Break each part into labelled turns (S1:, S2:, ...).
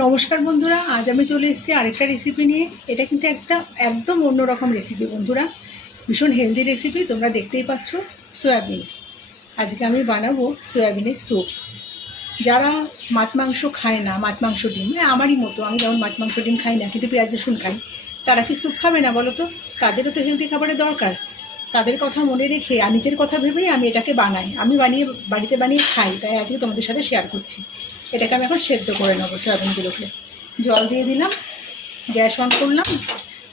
S1: নমস্কার বন্ধুরা, আজ আমি চলে এসেছি আরেকটা রেসিপি নিয়ে। এটা কিন্তু একটা একদম অন্যরকম রেসিপি বন্ধুরা। ভীষণ হেলদি রেসিপি তোমরা দেখতেই পাচ্ছ সয়াবিন আজকে আমি বানাবো সয়াবিনের স্যুপ যারা মাছ মাংস খায় না, মাছ মাংস ডিম হ্যাঁ আমারই মতো, আমি যেমন মাছ মাংস ডিম খাই না, কিন্তু পেঁয়াজ রসুন খাই, তারা কি স্যুপ খাবে না বলো তো? তাদেরও তো হেলদি খাবারের দরকার। তাদের কথা মনে রেখে আর নিজের কথা ভেবেই আমি এটাকে বানাই। আমি বানিয়ে, বাড়িতে বানিয়ে খাই, তাই আজকে তোমাদের সাথে শেয়ার করছি। এটাকে আমি এখন সেদ্ধ করে নেব সয়াবিনগুলোকে। জল দিয়ে দিলাম, গ্যাস অন করলাম।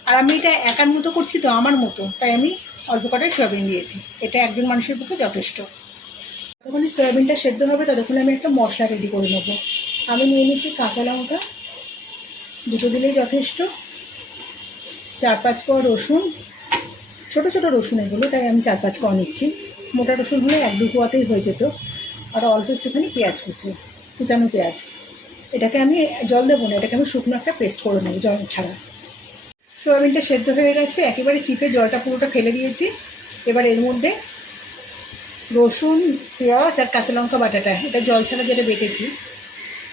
S1: আর আমি এটা একার মতো করছি তো আমার মতো, তাই আমি অল্প কটাই সয়াবিন দিয়েছি। এটা একজন মানুষের পক্ষে যথেষ্ট। ততক্ষণে সয়াবিনটা সেদ্ধ হবে, ততক্ষণে আমি একটা মশলা রেডি করে নেব। আমি নিয়ে নিচ্ছি কাঁচা লঙ্কা, দুটো দিলেই যথেষ্ট। চার পাঁচ কোয়া রসুন ছোটো ছোটো রসুন এগুলো, তাই আমি চার পাঁচ কোয়া নিচ্ছি। মোটা রসুন হলে এক দু হয়ে যেত। আর অল্প একটুখানি পেঁয়াজ কুচি, কুচানো পেঁয়াজ। এটাকে আমি জল দেবো না, এটাকে আমি শুকনো একটা পেস্ট করে নেব জল ছাড়া। সোয়াবিনটা সেদ্ধ হয়ে গেছে, একেবারে চিপে জলটা পুরোটা ফেলে দিয়েছি। এবার এর মধ্যে রসুন, পেঁয়াজ আর কাঁচা লঙ্কা বাটাটা, এটা জল ছাড়া যেটা বেটেছি,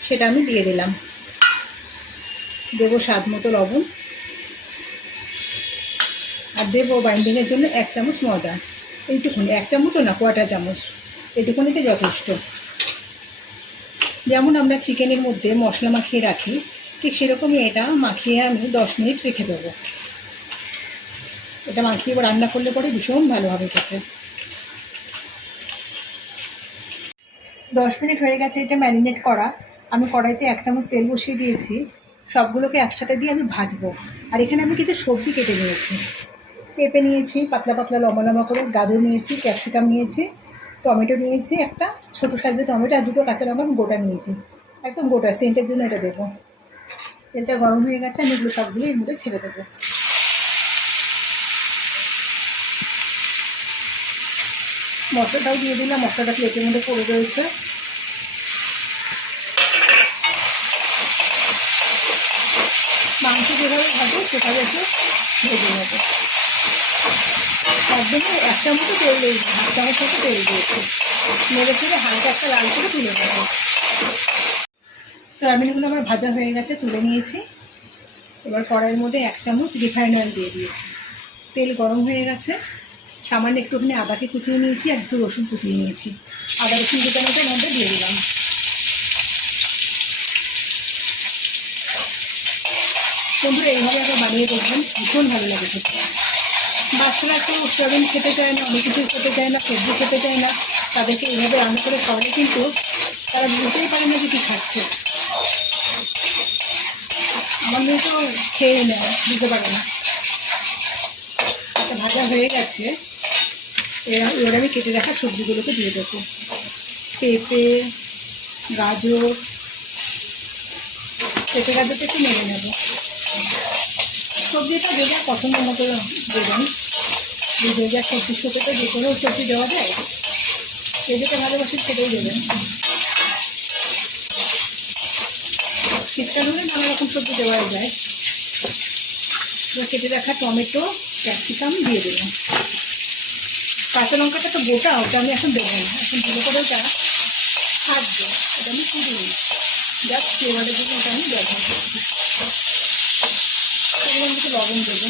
S1: সেটা আমি দিয়ে দিলাম। দেবো স্বাদ মতো লবণ। আর দেবো বাইন্ডিংয়ের জন্য এক চামচ ময়দা। এইটুকুনি, এক চামচও না কোয়াটার চামচ। এইটুকুনিতে যথেষ্ট। যেমন আমরা চিকেনের মধ্যে মশলা মাখিয়ে রাখি, ঠিক সেরকমই এটা মাখিয়ে আমি দশ মিনিট রেখে দেবো। এটা মাখিয়ে রান্না করলে পরে ভীষণ ভালো হবে খেতে। দশ মিনিট হয়ে গেছে এটা ম্যারিনেট করা। আমি কড়াইতে এক চামচ তেল বসিয়ে দিয়েছি। সবগুলোকে একসাথে দিয়ে আমি ভাজবো। আর এখানে আমি কিছু সবজি কেটে নিয়েছি। পেঁপে নিয়েছি, পাতলা পাতলা লম্বা লম্বা করে গাজর নিয়েছি, ক্যাপসিকাম নিয়েছি, টমেটো নিয়েছি, একটা ছোটো সাইজের টমেটো আর দুটো কাঁচা লঙ্কা গোটা নিয়েছি। একদম গোটা, সেন্টের জন্য এটা দেবো। তেলটা গরম হয়ে গেছে, আমি এগুলো সবগুলো এর মধ্যে ছেড়ে দেবো। মশলাটাও দিয়ে দিলাম, মশলাটা প্লেটের মধ্যে পড়ে রয়েছে। মাংস যেভাবে ভাজবো, সেভাবে একটু ভেজে নেব। একদমই এক চামচও তেল দিই চামচ মতো তেল দিয়েছি। নেড়ে ফেলে হালকা একটা লাল করে তুলে নেব। সয়াবিনগুলো আমার ভাজা হয়ে গেছে, তুলে নিয়েছি। এবার কড়াইয়ের মধ্যে এক চামচ রিফাইন অয়েল দিয়ে দিয়েছি। তেল গরম হয়ে গেছে। সামান্য একটুখানি আদাকে কুচিয়ে নিয়েছি আর একটু রসুন কুচিয়ে নিয়েছি। আদা, রসুন কুচানোটা এর মধ্যে দিয়ে দিলাম। বন্ধুরা, এইভাবে আবার বানিয়ে দেখবেন ভীষণ ভালো লাগে বাচ্চারা একটু সয়াবিন খেতে চায় না, অনেক কিছু খেতে চায় না, সবজি খেতে চায় না, তাদেরকে এইভাবে রান্না করে খাওয়ালে কিন্তু তারা বুঝতেই পারে না যে কী খাচ্ছে। আমার তো খেয়েই নেয়, বুঝতে পারে না। একটা ভাজা হয়ে গেছে, এবার আমি কেটে রাখা সবজিগুলোকে দিয়ে দেবো। পেঁপে, গাজর, পেঁপে গাজরটা একটু নেড়ে নেব। সবজিটা যে যার পছন্দ মতো দেবেন যে যে যার সবজির সাথে যে কোনো সবজি দেওয়া যায় যে যেটা ভালোবাসেন সেটাই দেবেন। শীতকাল হলে নানা রকম সবজি দেওয়া যায়। কেটে রাখা টমেটো, ক্যাপসিকাম দিয়ে দেবেন। কাঁচা লঙ্কাটা তো গোটা, ওটা আমি এখন দেবো না। এখন ভালো করে ওটা থাকবে ওটা আমি পুড়িয়ে জাস্ট ফ্লেভারের জন্য ওটা আমি ব্যবহার করছি সেগুলো একটু লবণ দেবো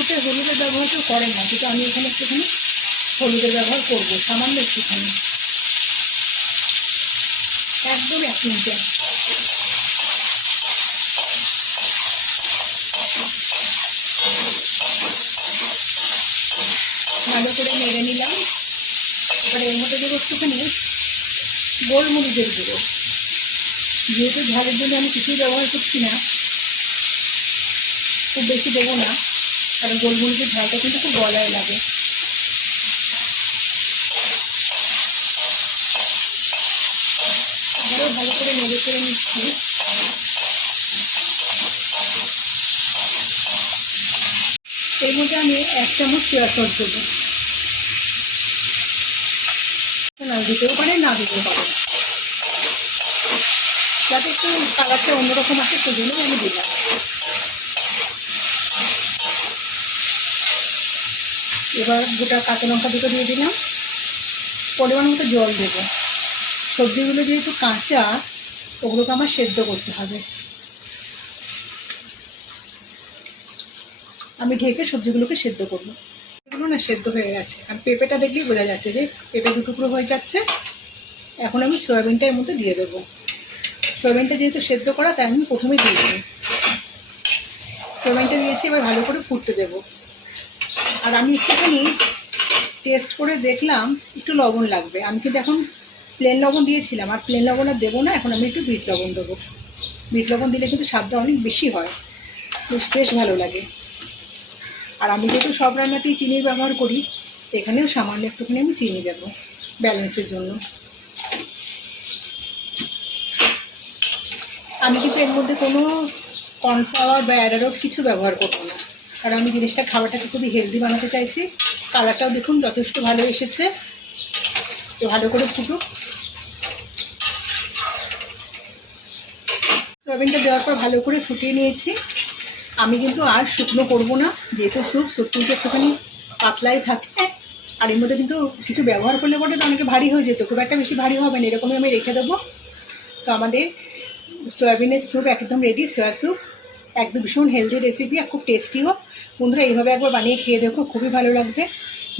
S1: ওটা হলুদের ব্যবহার কেউ করে না, কিন্তু আমি এখানে একটুখানি হলুদের ব্যবহার করব, সামান্য একটুখানি। একদম এক মিনিটে। ভালো করে নেড়ে নিলাম। এবার এর মধ্যে দেবো একটুখানি গোলমরিচের গুঁড়ো যেহেতু ঝালের জন্য আমি কিছুই ব্যবহার করছি না, খুব বেশি দেবো না। কারণ গোলমরিচের ঝালটা কিন্তু খুব গলায় লাগে। ভালো করে নেড়ে করে নিচ্ছি। এর মধ্যে আমি এক চামচ সোয়া সস দেবো না দিতেও পারে, না দিতেও পারে। যাতে একটু কালারটা অন্যরকম আসে সেজন্যই আমি দিলাম। এবার গোটা কাঁচা লঙ্কা দুটো দিয়ে দিলাম। পরিমাণ মতো জল দেবো। সবজিগুলো যেহেতু কাঁচা, ওগুলোকে আমার সেদ্ধ করতে হবে। আমি ঢেকে সবজিগুলোকে সেদ্ধ করব। এগুলো না সেদ্ধ হয়ে গেছে। আর পেঁপেটা দেখলেই বোঝা যাচ্ছে যে পেঁপে দু টুকরো হয়ে যাচ্ছে। এখন আমি সয়াবিনটা এর মধ্যে দিয়ে দেবো। সয়াবিনটা যেহেতু সেদ্ধ করা, তাই আমি প্রথমেই দিয়ে দিই সয়াবিনটা দিয়েছি, এবার ভালো করে ফুটতে দেবো। আর আমি একটুখানি টেস্ট করে দেখলাম, একটু লবণ লাগবে। আমি কিন্তু এখন প্লেন লবণ দিয়েছিলাম, আর প্লেন লবণ আর দেবো না, এখন আমি একটু বিট লবণ দেবো। বিট লবণ দিলে কিন্তু স্বাদটা অনেক বেশি হয়। বেশ বেশ ভালো লাগে। আর আমি যেহেতু সব রান্নাতেই চিনির ব্যবহার করি এখানেও সামান্য একটুখানি আমি চিনি দেবো ব্যালেন্সের জন্য। আমি কিন্তু এর মধ্যে কোনো কর্নফ্লাওয়ার বা অ্যাডারোট কিছু ব্যবহার করব না। কারণ আমি জিনিসটা খাবারটাকে খুবই হেলদি বানাতে চাইছি। কালারটাও দেখুন যথেষ্ট ভালো এসেছে। তো ভালো করে ফুটুক। সয়াবিনটা দেওয়ার পর ভালো করে ফুটিয়ে নিয়েছি। আমি কিন্তু আর শুকনো করব না, যেহেতু স্যুপ স্যুপ কিন্তু একটুখানি পাতলাই থাকে। আর এর মধ্যে কিন্তু কিছু ব্যবহার করলে পরে তো অনেকে ভারী হয়ে যেত, খুব একটা বেশি ভারী হবে না, এরকমই আমি রেখে দেবো। তো আমাদের সয়াবিনের স্যুপ একদম রেডি সয়া স্যুপ একদম ভীষণ হেলদি রেসিপি আর খুব টেস্টিও বন্ধুরা, এইভাবে একবার বানিয়ে খেয়ে দেখো, খুবই ভালো লাগবে।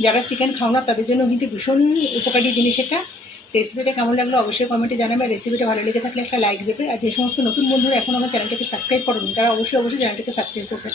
S1: যারা চিকেন খাও না, তাদের জন্য কিন্তু ভীষণই উপকারী জিনিস এটা। রেসিপিটা কেমন লাগল অবশ্যই কমেন্টে জানাবে। রেসিপিটা ভালো লেগে থাকলে একটা লাইক দেবে। আর যে সমস্ত নতুন বন্ধুরা এখন আমার চ্যানেলটাকে সাবস্ক্রাইব করেনি, তারা অবশ্যই অবশ্যই চ্যানেলটাকে সাবস্ক্রাইব করবে।